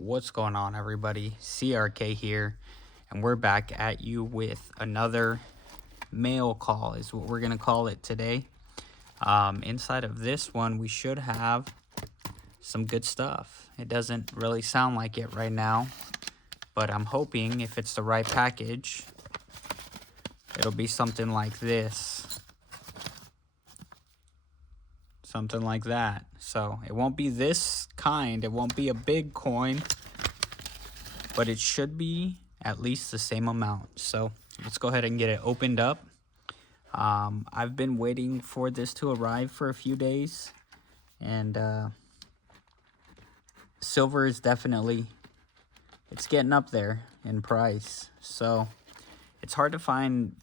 What's going on, everybody? CRK here, and we're back at you with another mail call is what we're gonna call it today. Inside of this one, we should have some good stuff. It doesn't really sound like it right now, but I'm hoping if it's the right package, it'll be something like this. Something like that. So it won't be this kind, it won't be a big coin, but it should be at least the same amount. So let's go ahead and get it opened up. I've been waiting for this to arrive for a few days, and silver is definitely, it's getting up there in price. So it's hard to find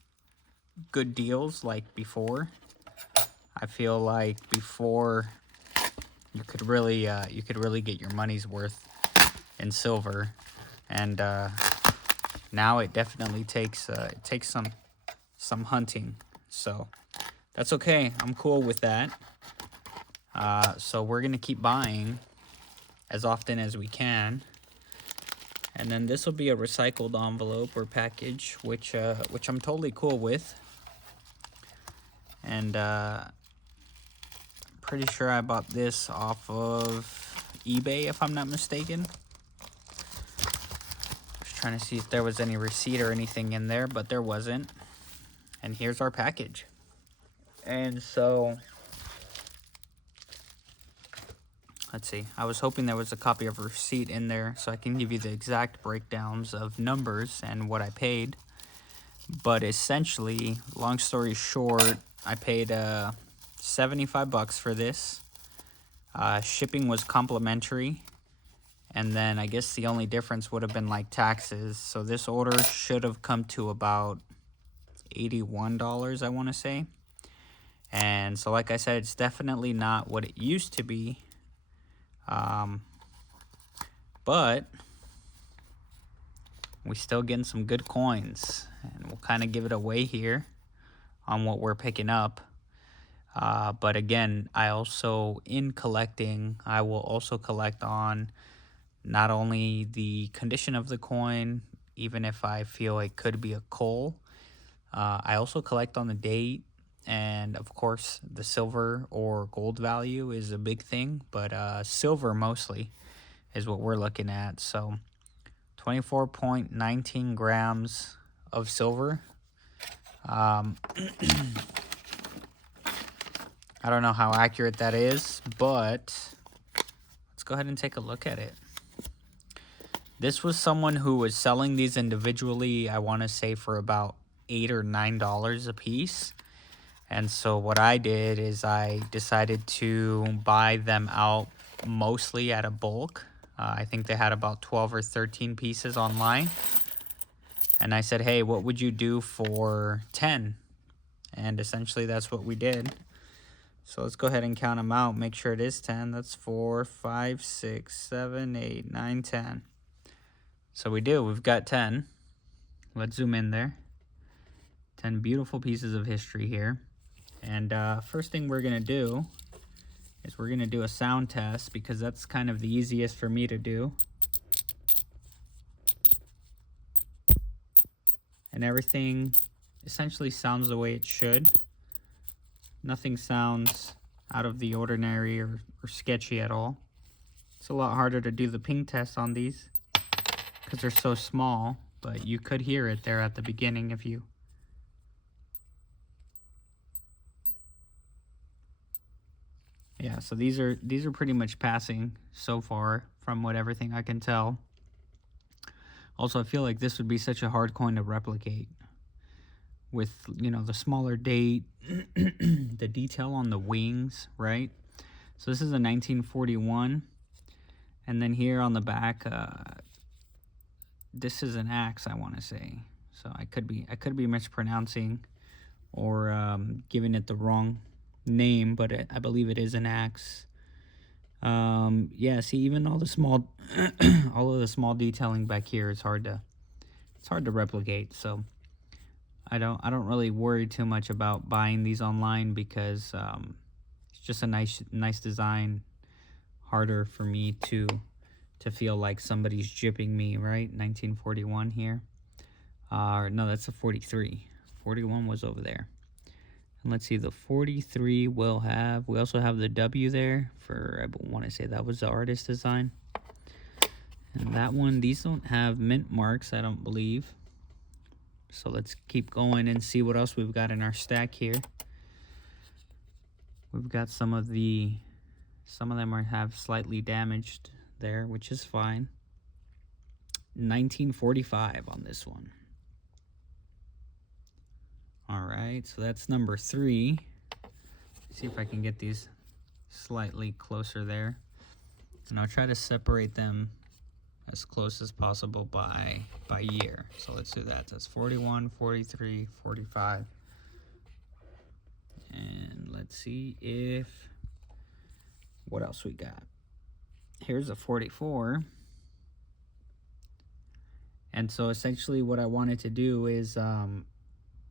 good deals like before. I feel like before you could really get your money's worth in silver, and now it definitely takes some hunting. So that's okay. I'm cool with that. So we're gonna keep buying as often as we can, and then this will be a recycled envelope or package, which I'm totally cool with. And pretty sure I bought this off of eBay, if I'm not mistaken. Just trying to see if there was any receipt or anything in there, but there wasn't. And here's our package. And so, let's see. I was hoping there was a copy of a receipt in there so I can give you the exact breakdowns of numbers and what I paid. But essentially, long story short, I paid 75 bucks for this. Shipping was complimentary, and then I guess the only difference would have been like taxes. So this order should have come to about $81, I want to say. And so like I said, it's definitely not what it used to be, but we still getting some good coins, and we'll kind of give it away here on what we're picking up. But again, I also, in collecting, I will also collect on not only the condition of the coin, even if I feel it could be a coal. I also collect on the date, and of course the silver or gold value is a big thing, but silver mostly is what we're looking at. So 24.19 grams of silver. I don't know how accurate that is, but let's go ahead and take a look at it. This was someone who was selling these individually, I want to say for about $8 or $9 a piece. And so what I did is I decided to buy them out mostly at a bulk. I think they had about 12 or 13 pieces online. And I said, hey, what would you do for 10? And essentially that's what we did. So let's go ahead and count them out. Make sure it is 10. That's 4, 5, 6, 7, 8, 9, 10. So we do. We've got 10. Let's zoom in there. 10 beautiful pieces of history here. And first thing we're going to do is we're going to do a sound test, because that's kind of the easiest for me to do. And everything essentially sounds the way it should. Nothing sounds out of the ordinary or sketchy at all. It's a lot harder to do the ping test on these because they're so small, but you could hear it there at the beginning if you... Yeah, so these are pretty much passing so far from what everything I can tell. Also, I feel like this would be such a hard coin to replicate with, you know, the smaller date, the detail on the wings, right? So this is a 1941, and then here on the back, this is an axe, I want to say. So I could be mispronouncing or giving it the wrong name, but I believe it is an axe. Yeah, see, even all the small all of the small detailing back here is hard to replicate. So I don't really worry too much about buying these online, because it's just a nice design. Harder for me to to feel like somebody's gypping me, right? 1941 here. No, that's a 43. 41 was over there. And let's see, the 43 will have, we also have the W there for, I want to say that was the artist design. And that one, these don't have mint marks, I don't believe. So let's keep going and see what else we've got in our stack here. We've got some of them have slightly damaged there, which is fine. 1945 on this one. All right, so that's number 3. See if I can get these slightly closer there. And I'll try to separate them as close as possible by year. So let's do that. That's 41, 43, 45. And let's see if, what else we got. Here's a 44. And so essentially what I wanted to do is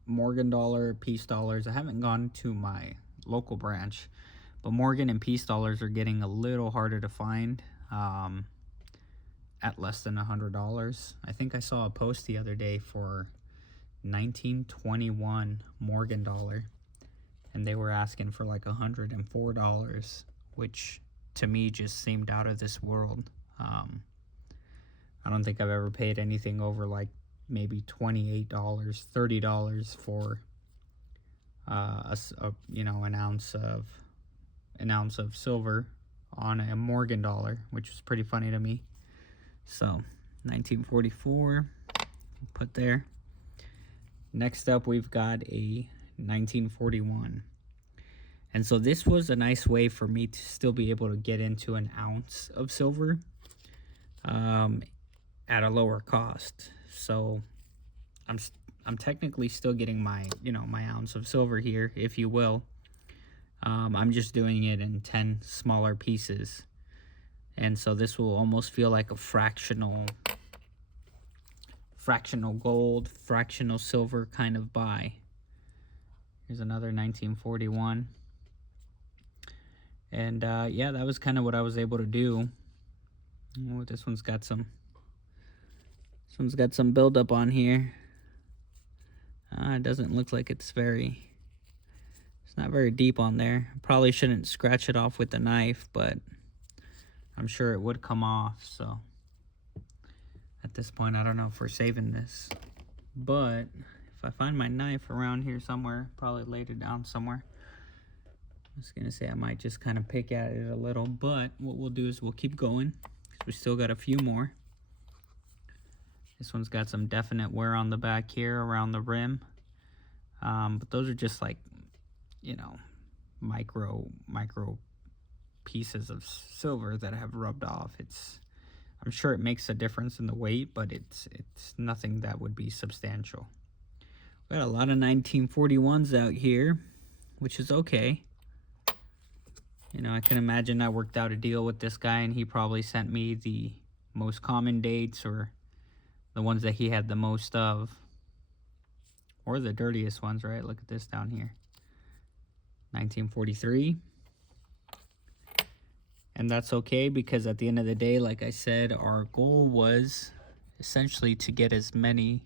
Morgan dollar, Peace dollars. I haven't gone to my local branch, but Morgan and Peace dollars are getting a little harder to find at less than $100. I think I saw a post the other day for 1921 Morgan dollar, and they were asking for like $104, which to me just seemed out of this world. I don't think I've ever paid anything over like maybe $28, $30 for an ounce of silver on a Morgan dollar, which was pretty funny to me. So 1944, put there. Next up, we've got a 1941. And so this was a nice way for me to still be able to get into an ounce of silver at a lower cost. So I'm technically still getting my ounce of silver here, if you will. I'm just doing it in 10 smaller pieces. And so this will almost feel like a fractional gold, fractional silver kind of buy. Here's another 1941. And yeah, that was kind of what I was able to do. Oh, this one's got some buildup on here. It doesn't look like it's not very deep on there. Probably shouldn't scratch it off with the knife, but I'm sure it would come off. So at this point, I don't know if we're saving this, but if I find my knife around here somewhere, probably laid it down somewhere, I was gonna say I might just kind of pick at it a little, but what we'll do is we'll keep going because we still got a few more. This one's got some definite wear on the back here around the rim. But those are just like, micro pieces of silver that have rubbed off. I'm sure it makes a difference in the weight, but it's nothing that would be substantial. We got a lot of 1941s out here, which is okay. I can imagine I worked out a deal with this guy and he probably sent me the most common dates or the ones that he had the most of, or the dirtiest ones, right? Look at this down here. 1943. And that's okay because at the end of the day, like I said, our goal was essentially to get as many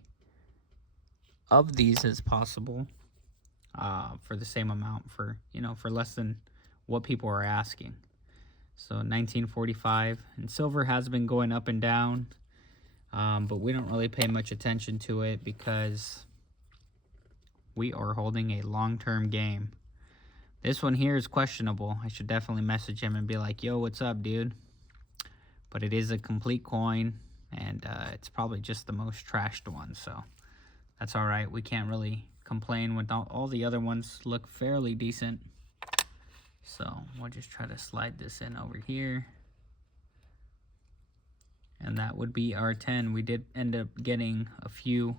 of these as possible for the same amount, for less than what people are asking. So 1945, and silver has been going up and down, but we don't really pay much attention to it because we are holding a long-term game. This one here is questionable. I should definitely message him and be like, yo, what's up, dude? But it is a complete coin, and it's probably just the most trashed one, so that's all right. We can't really complain when all the other ones look fairly decent. So we'll just try to slide this in over here. And that would be our 10. We did end up getting a few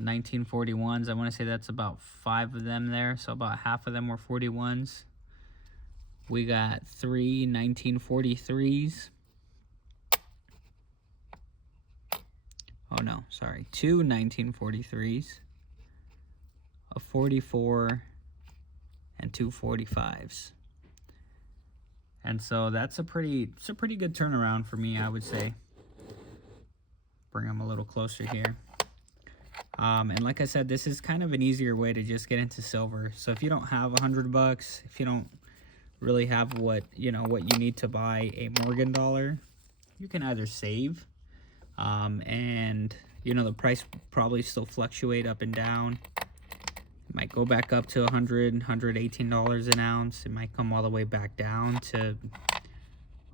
1941s. I want to say that's about 5 of them there. So about half of them were 41s. We got 3 1943s. Oh no, sorry. 2 1943s. A 44 and 2 45s. And so it's a pretty good turnaround for me, I would say. Bring them a little closer here. And like I said, this is kind of an easier way to just get into silver. So if you don't have $100, if you don't really have what you need to buy a Morgan dollar, you can either save, and the price probably still fluctuate up and down. It might go back up to $118 an ounce. It might come all the way back down to,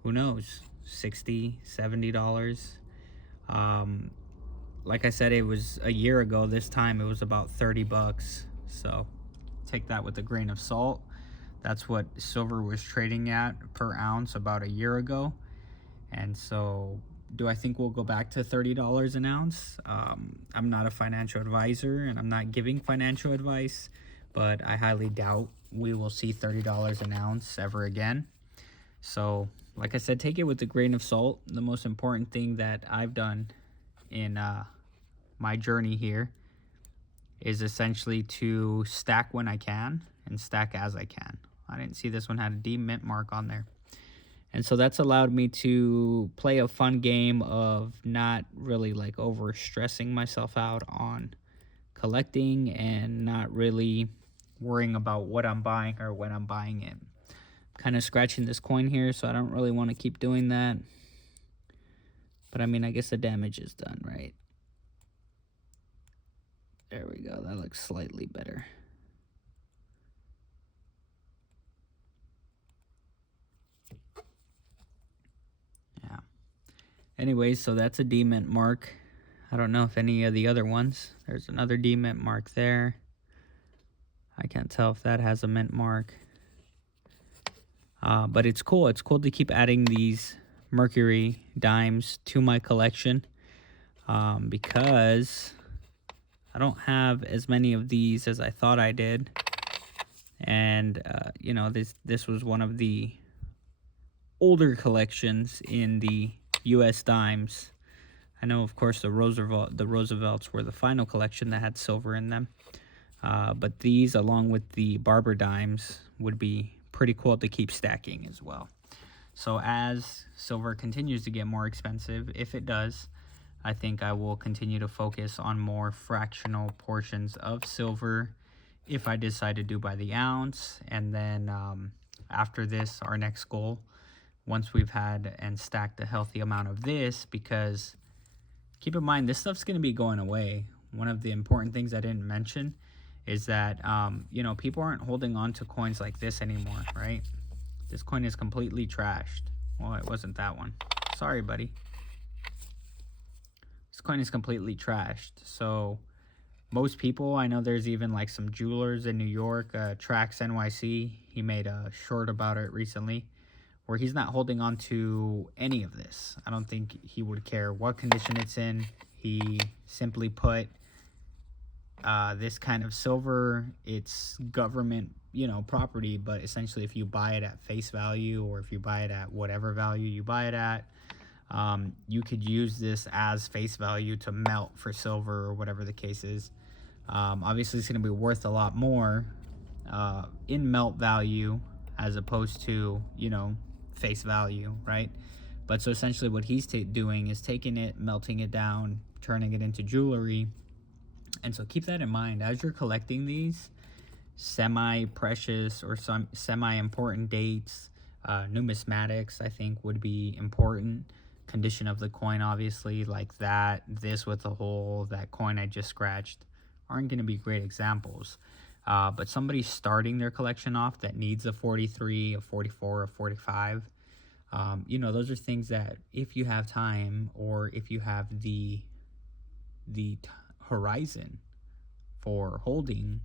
who knows, $60, $70. Like I said, it was a year ago this time, it was about $30. So take that with a grain of salt. That's what silver was trading at per ounce about a year ago. And so do I think we'll go back to $30 an ounce? I'm not a financial advisor and I'm not giving financial advice, but I highly doubt we will see $30 an ounce ever again. So like I said, take it with a grain of salt. The most important thing that I've done in my journey here is essentially to stack when I can and stack as I can. I didn't see this one had a D mint mark on there. And so that's allowed me to play a fun game of not really like over stressing myself out on collecting and not really worrying about what I'm buying or when I'm buying it. Kind of scratching this coin here, so I don't really want to keep doing that. But I mean, I guess the damage is done, right? There we go. That looks slightly better. Yeah. Anyways, so that's a D mint mark. I don't know if any of the other ones. There's another D mint mark there. I can't tell if that has a mint mark. But it's cool. It's cool to keep adding these Mercury dimes to my collection, because I don't have as many of these as I thought I did. And, this was one of the older collections in the U.S. dimes. I know, of course, the Roosevelts were the final collection that had silver in them. But these, along with the Barber dimes, would be pretty cool to keep stacking as well. So as silver continues to get more expensive, if it does, I think I will continue to focus on more fractional portions of silver if I decide to do by the ounce. And then after this, our next goal, once we've had and stacked a healthy amount of this, because keep in mind, this stuff's going to be going away. One of the important things I didn't mention is that, people aren't holding on to coins like this anymore, right? This coin is completely trashed. Well, it wasn't that one. Sorry, buddy. This coin is completely trashed. So most people, I know there's even like some jewelers in New York, Trax NYC, he made a short about it recently, where he's not holding on to any of this. I don't think he would care what condition it's in. He simply put, this kind of silver, it's government, property, but essentially if you buy it at face value, or if you buy it at whatever value you buy it at, you could use this as face value to melt for silver or whatever the case is. Obviously it's going to be worth a lot more in melt value as opposed to, face value, right? But so essentially what he's doing is taking it, melting it down, turning it into jewelry. And so keep that in mind as you're collecting these semi-precious or some semi-important dates. Numismatics, I think, would be important. Condition of the coin, obviously, like that, this with a hole, that coin I just scratched, aren't going to be great examples. But somebody starting their collection off that needs a 43, a 44, a 45, those are things that if you have time, or if you have the horizon for holding,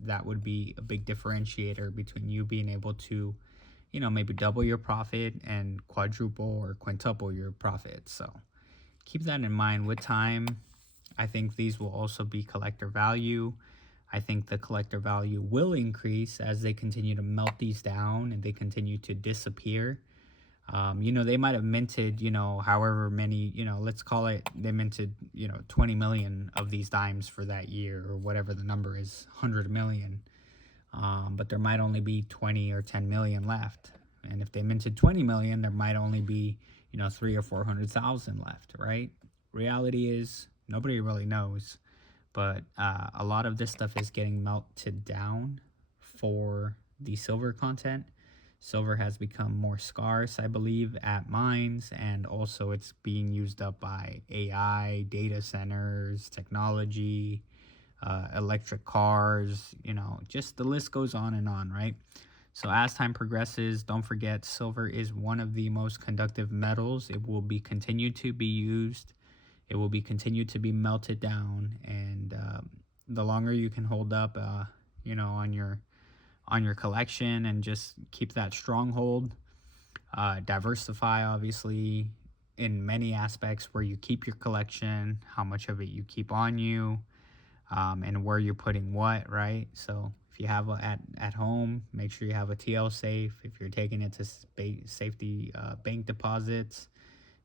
that would be a big differentiator between you being able to, maybe double your profit and quadruple or quintuple your profit. So keep that in mind. With time, I think these will also be collector value. I think the collector value will increase as they continue to melt these down and they continue to disappear. They might have minted, however many, let's call it, they minted, 20 million of these dimes for that year, or whatever the number is, 100 million. But there might only be 20 or 10 million left. And if they minted 20 million, there might only be, you know, 300,000 or 400,000 left, right? Reality is nobody really knows, but a lot of this stuff is getting melted down for the silver content. Silver has become more scarce, I believe, at mines, and also it's being used up by AI, data centers, technology, electric cars, you know, just the list goes on, right? So as time progresses, don't forget silver is one of the most conductive metals. It will be continued to be used. It will be continued to be melted down, and the longer you can hold up, you know, on your collection and just keep that stronghold, diversify obviously in many aspects where you keep your collection, how much of it you keep on you, and where you're putting what, right? So if you have at home, make sure you have a TL safe. If you're taking it to safety bank deposits,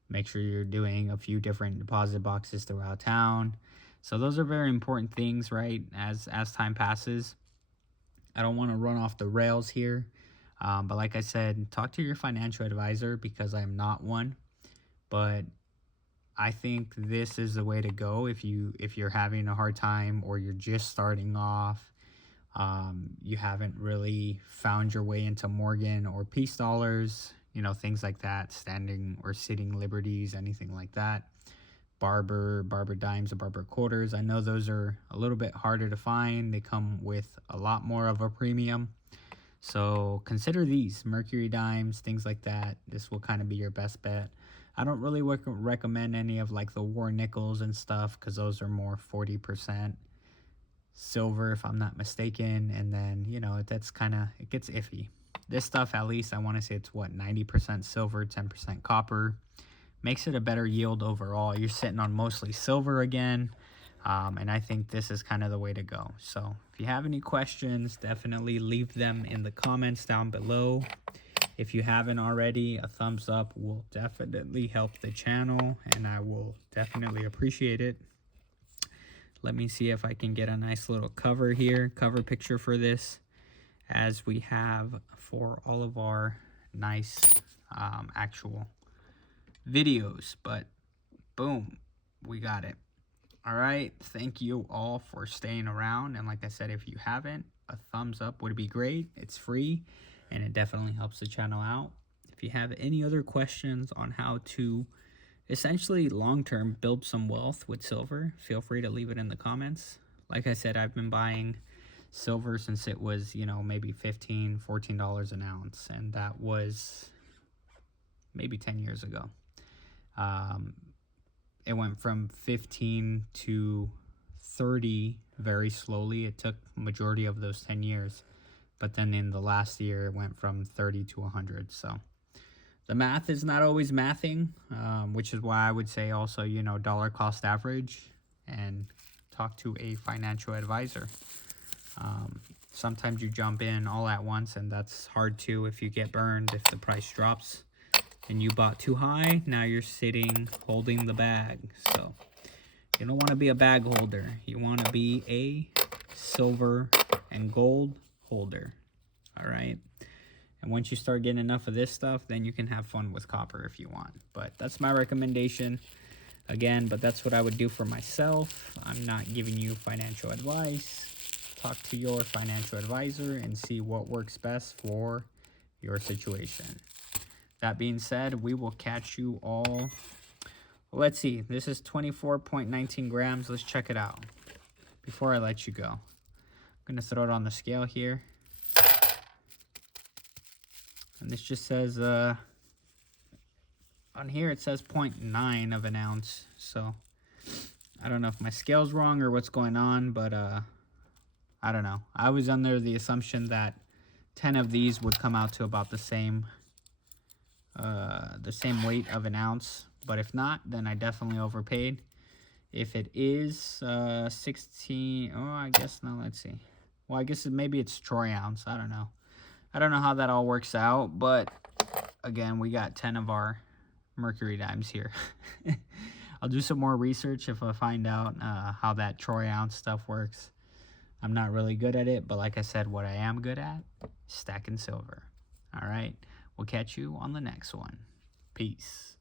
make sure you're doing a few different deposit boxes throughout town. So those are very important things, right? As time passes, I don't want to run off the rails here, but like I said, talk to your financial advisor, because I am not one. But I think this is the way to go if you're having a hard time, or you're just starting off. You haven't really found your way into Morgan or Peace dollars, you know, things like that, standing or sitting liberties, anything like that. Barber dimes, or Barber quarters. I know those are a little bit harder to find. They come with a lot more of a premium. So consider these Mercury dimes, things like that. This will kind of be your best bet. I don't really recommend any of like the war nickels and stuff, because those are more 40% silver, if I'm not mistaken. And then, you know, that's kind of, it gets iffy. This stuff, at least I want to say it's what, 90% silver, 10% copper. Makes it a better yield overall. You're sitting on mostly silver again. And I think this is kind of the way to go. So if you have any questions, definitely leave them in the comments down below. If you haven't already, a thumbs up will definitely help the channel, and I will definitely appreciate it. Let me see if I can get a nice little cover here, cover picture for this, as we have for all of our nice actual videos. But boom, we got it. All right, thank you all for staying around, and like I said, if you haven't, a thumbs up would be great. It's free, and it definitely helps the channel out. If you have any other questions on how to essentially long-term build some wealth with silver, feel free to leave it in the comments. Like I said, I've been buying silver since it was, you know, maybe $15, $14 an ounce, and that was maybe 10 years ago. It went from 15 to 30 very slowly. It took majority of those 10 years. But then in the last year, it went from 30 to 100. So the math is not always mathing, which is why I would say also, you know, dollar cost average and talk to a financial advisor. Sometimes you jump in all at once, and that's hard too if you get burned, if the price drops and you bought too high. Now you're sitting holding the bag. So you don't want to be a bag holder. You want to be a silver and gold holder. All right. And once you start getting enough of this stuff, then you can have fun with copper if you want. But that's my recommendation. Again, but that's what I would do for myself. I'm not giving you financial advice. Talk to your financial advisor and see what works best for your situation. That being said, we will catch you all. Let's see. This is 24.19 grams. Let's check it out before I let you go. I'm going to throw it on the scale here. And this just says, on here it says 0.9 of an ounce. So I don't know if my scale's wrong or what's going on, but I don't know. I was under the assumption that 10 of these would come out to about the same weight of an ounce. But if not, then I definitely overpaid. If it is 16, oh, I guess, no, let's see. Well, I guess maybe it's troy ounce. I don't know. I don't know how that all works out, but again, we got 10 of our mercury dimes here. I'll do some more research if I find out how that troy ounce stuff works. I'm not really good at it, but like I said, what I am good at, stacking silver. All right. We'll catch you on the next one. Peace.